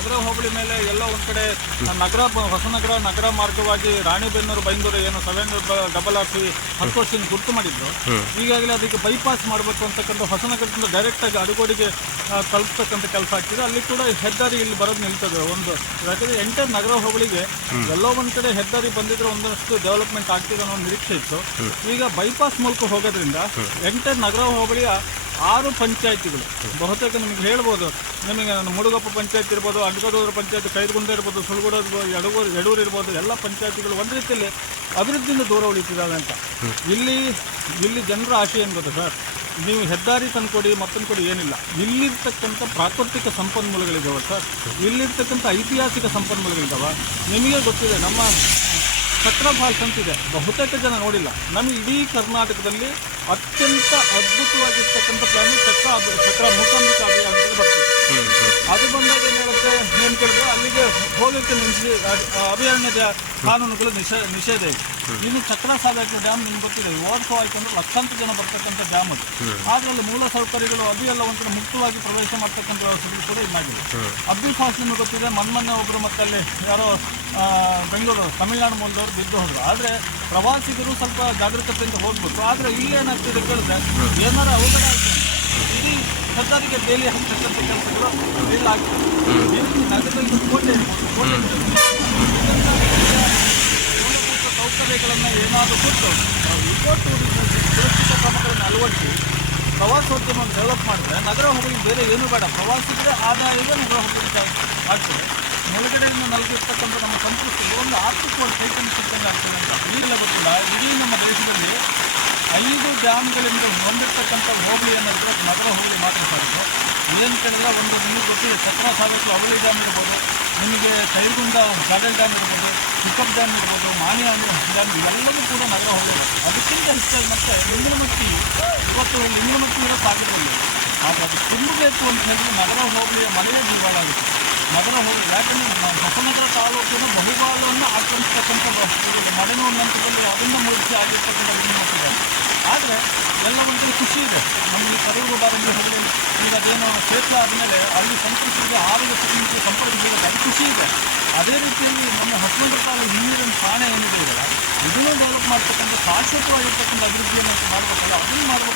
ನಗರ ಹೋಬಳಿ ಮೇಲೆ ಎಲ್ಲ ಒಂದ್ ಕಡೆ ನಗರ ಹೊಸನಗರ ನಗರ ಮಾರ್ಗವಾಗಿ ರಾಣಿಬೆನ್ನೂರು ಬೈಂದೂರು ಏನು ಸೆವೆನ್ ಡಬಲ್ ಆರ್ ಸಿ ಹತ್ತು ವರ್ಷದಿಂದ ಗುರ್ತು ಮಾಡಿದ್ರು. ಈಗಾಗಲೇ ಅದಕ್ಕೆ ಬೈಪಾಸ್ ಮಾಡಬೇಕು ಅಂತಕ್ಕಂಥ ಹೊಸನಗರದಿಂದ ಡೈರೆಕ್ಟ್ ಆಗಿ ಅಡುಗೋಡಿಗೆ ತಲುಪ್ತಕ್ಕಂಥ ಕೆಲಸ ಆಗ್ತಿದೆ. ಅಲ್ಲಿ ಕೂಡ ಹೆದ್ದಾರಿ ಇಲ್ಲಿ ಬರೋದು ನಿಲ್ತದೆ. ಒಂದು ಯಾಕಂದ್ರೆ ಎಂಟರ್ ನಗರ ಹೋಬಳಿಗೆ ಎಲ್ಲೋ ಒಂದ್ ಕಡೆ ಹೆದ್ದಾರಿ ಬಂದಿದ್ರೆ ಒಂದಷ್ಟು ಡೆವಲಪ್ಮೆಂಟ್ ಆಗ್ತಿದೆ ಅನ್ನೋ ನಿರೀಕ್ಷೆ ಇತ್ತು. ಈಗ ಬೈಪಾಸ್ ಮೂಲಕ ಹೋಗೋದ್ರಿಂದ ಎಂಟರ್ ನಗರ ಹೋಬಳಿಯ ಆರು ಪಂಚಾಯತಿಗಳು. ಬಹುತೇಕ ನಿಮಗೆ ಹೇಳ್ಬೋದು. ನಿಮಗೆ ನನ್ನ ಮುಡುಗಪ್ಪ ಪಂಚಾಯತ್ ಇರ್ಬೋದು ಅಂಡಗಡೂರು ಪಂಚಾಯತ್ ಕೈಗುಂದ ಇರ್ಬೋದು ಸುಳ್ಗುಡ ಎಡಗೂರು ಯಡೂರು ಇರ್ಬೋದು, ಎಲ್ಲ ಪಂಚಾಯತಿಗಳು ಒಂದು ರೀತಿಯಲ್ಲಿ ಅಭಿವೃದ್ಧಿಯಿಂದ ದೂರ ಉಳಿತಿದ್ದಾವೆ ಅಂತ. ಇಲ್ಲಿ ಇಲ್ಲಿ ಜನರ ಆಶೆ ಏನು ಸರ್? ನೀವು ಹೆದ್ದಾರಿ ತಂದುಕೊಡಿ ಮತ್ತೊಂದು ಕೊಡಿ ಏನಿಲ್ಲ. ಇಲ್ಲಿರ್ತಕ್ಕಂಥ ಪ್ರಾಕೃತಿಕ ಸಂಪನ್ಮೂಲಗಳಿದ್ದಾವೆ ಸರ್. ಇಲ್ಲಿರ್ತಕ್ಕಂಥ ಐತಿಹಾಸಿಕ ಸಂಪನ್ಮೂಲಗಳಿದ್ದಾವೆ ನಿಮಗೆ ಗೊತ್ತಿದೆ, ನಮ್ಮ ಚಕ್ರ ಫಾಲ್ಸ್ ಅಂತಿದೆ ಬಹುತೇಕ ಜನ ನೋಡಿಲ್ಲ. ನಮ್ಮ ಇಡೀ ಕರ್ನಾಟಕದಲ್ಲಿ ಅತ್ಯಂತ ಅದ್ಭುತವಾಗಿರ್ತಕ್ಕಂಥ ಪ್ಲಾನ್ ಚಕ್ರ ಸಕ್ರ ಚಕ್ರ ಕೇಳಿದ್ರೆ ಅಲ್ಲಿಗೆ ಹೋಗಲಿಕ್ಕೆ ನಿಲ್ಲಿಸಿ ಅಭಯಾರಣ್ಯದ ಕಾನೂನುಗಳು ನಿಷೇ ನಿಷೇಧ ಇದೆ. ಇನ್ನು ಚಕ್ರ ಸಾಧಕ ಡ್ಯಾಮ್ ನಿಮ್ಗೆ ಗೊತ್ತಿದೆ ಓವರ್ಫ್ಲೋ ಆಯ್ತು ಅಂದ್ರೆ ಲಕ್ಷಾಂತರ ಜನ ಬರ್ತಕ್ಕಂಥ ಡ್ಯಾಮ್ ಅದು. ಅದರಲ್ಲಿ ಮೂಲ ಸೌಕರ್ಯಗಳು ಅದು ಎಲ್ಲ ಒಂದು ಕಡೆ ಮುಕ್ತವಾಗಿ ಪ್ರವೇಶ ಮಾಡ್ತಕ್ಕಂಥ ವ್ಯವಸ್ಥೆಗಳು ಕೂಡ ಇನ್ನಾಗಿದೆ ಅಬ್ದುಲ್ ಫಾಸ್ ನಿಮ್ಗೆ ಗೊತ್ತಿದೆ ಮೊನ್ನೆ ಒಬ್ಬರು ಮತ್ತೆ ಅಲ್ಲಿ ಯಾರೋ ಬೆಂಗಳೂರು ತಮಿಳುನಾಡು ಮೂಲದವರು ಬಿದ್ದು ಹೋದ್ರು. ಆದರೆ ಪ್ರವಾಸಿಗರು ಸ್ವಲ್ಪ ಜಾಗೃತತೆಯಿಂದ ಹೋಗ್ಬೇಕು. ಆದರೆ ಇಲ್ಲಿ ಏನಾಗ್ತಿದೆ ಕೇಳಿದ್ರೆ ಏನಾರ ಅವಕಾಶ ಆಯ್ತು? ಹೆದ್ದಾರಿಗೆ ಬೇಲಿ ಹಾಕ್ತಕ್ಕಂಥ ಕೆಲಸಗಳು ಇಲ್ಲ ಆಗ್ತದೆ ನಗರದಲ್ಲಿ ಕೋಟೆ. ಮೂಲಭೂತ ಸೌಕರ್ಯಗಳನ್ನು ಏನಾದರೂ ಕೊಟ್ಟು ರಿಪೋರ್ಟ್ ಸುರಕ್ಷಿತ ಕ್ರಮಗಳನ್ನು ಅಳವಡಿಸಿ ಪ್ರವಾಸೋದ್ಯಮವನ್ನು ಡೆವಲಪ್ ಮಾಡಿದ್ರೆ ನಗರ ಹೋಗಲಿ ಬೇರೆ ಏನೂ ಬೇಡ. ಪ್ರವಾಸಿಗರೇ ಆದಾಯವೇ ನಗರ ಹೋಗಲಿಕ್ಕೆ ಆಗ್ತದೆ. ಒಳಗಡೆಯಿಂದ ನಲಗಿರ್ತಕ್ಕಂಥ ನಮ್ಮ ಸಂಸ್ಕೃತಿ ಒಂದು ಆರ್ಥಿಕವಾಗಿ ಚೈತನ್ಯ ಸಿಕ್ಕಂಗೆ ಆಗ್ತದೆ ಅಂತ ಈಗಲೇ ಗೊತ್ತಿಲ್ಲ. ಇಡೀ ನಮ್ಮ ದೇಶದಲ್ಲಿ ಡ್ಯಾಮ್ಗಳಿಂದ ಹೊಂದಿರ್ತಕ್ಕಂಥ ಹೋಬಳಿ ಏನಂದರೆ ನಗರ ಹೋಬಳಿ ಮಾತ್ರ ಸಾಧ್ಯ. ಏನು ಕೇಳಿದ್ರೆ ಒಂದು ನಿಮಗೆ ಗೊತ್ತಿದೆ ಸತ್ರ ಸಾವಿರ ಅವಳಿ ಡ್ಯಾಮ್ ಇರ್ಬೋದು, ನಿಮಗೆ ಕೈಗುಂಡ ಸಾಗಲ್ ಡ್ಯಾಮ್ ಇರ್ಬೋದು, ಪಿಕಪ್ ಡ್ಯಾಮ್ ಇರ್ಬೋದು ಮಾನಿ ಡ್ಯಾಮ್ ಇವೆಲ್ಲವೂ ಕೂಡ ನಗರ ಹೋಗಿ ಅದಕ್ಕಿಂತ ಹೆಚ್ಚಾಗಿ ಮತ್ತೆ ಲಿಂಗನಮಟ್ಟಿ ಇವತ್ತು ಲಿಂಗನಮಟ್ಟಿ ಇರೋ ಸಾಗರದಲ್ಲಿ. ಆದರೆ ಅದು ತುಂಬಬೇಕು ಅಂತ ಹೇಳಿದ್ರೆ ನಗರ ಹೋಬಳಿಯ ಮನೆಯ ಜೀವಾಳ ಆಗುತ್ತೆ ನಗರ ಹೋಗಿ ಯಾಕಂದರೆ ಹೊಸನಗರ ತಾಲೂಕಿನ ಬಹುಭಾಗವನ್ನು ಆಕ್ರಮಿಸ್ತಕ್ಕಂಥ ಮಳೆನೋ ನಂತರದಲ್ಲಿ ಅದನ್ನು ಮೂರ್ತಿ ಆಗಿರ್ತಕ್ಕಂಥ ಲಿಂಗನಮಟ್ಟಿದೆ ಆದರೆ ಎಲ್ಲ ಒಂದು ಖುಷಿ ಇದೆ. ನಮಗೆ ಕರೂರು ಬಾರಂಗಿ ಹೋಗಲಿ ಈಗ ಅದೇನು ಕ್ಷೇತ್ರ ಆದಮೇಲೆ ಅಲ್ಲಿ ಸಂಸ್ಕೃತಿಗೆ ಆರೋಗ್ಯ ಸಂಸ್ಕೃತಿ ಸಂಪರ್ಕ ಬೀಳುತ್ತೆ ಅದು ಖುಷಿ ಇದೆ. ಅದೇ ರೀತಿಯಲ್ಲಿ ನಮ್ಮ ಹತ್ತೊಂದು ಕಾಲ ಹಿಂದಿನ ಠಾಣೆ ಏನಿದೆ ಇದನ್ನು ಡೆವಲಪ್ ಮಾಡ್ತಕ್ಕಂಥ ಶಾಶ್ವತವಾಗಿರ್ತಕ್ಕಂಥ ಅಭಿವೃದ್ಧಿಯನ್ನು ಮಾಡಬೇಕಲ್ಲ, ಅದನ್ನು ಮಾಡಬೇಕಂತ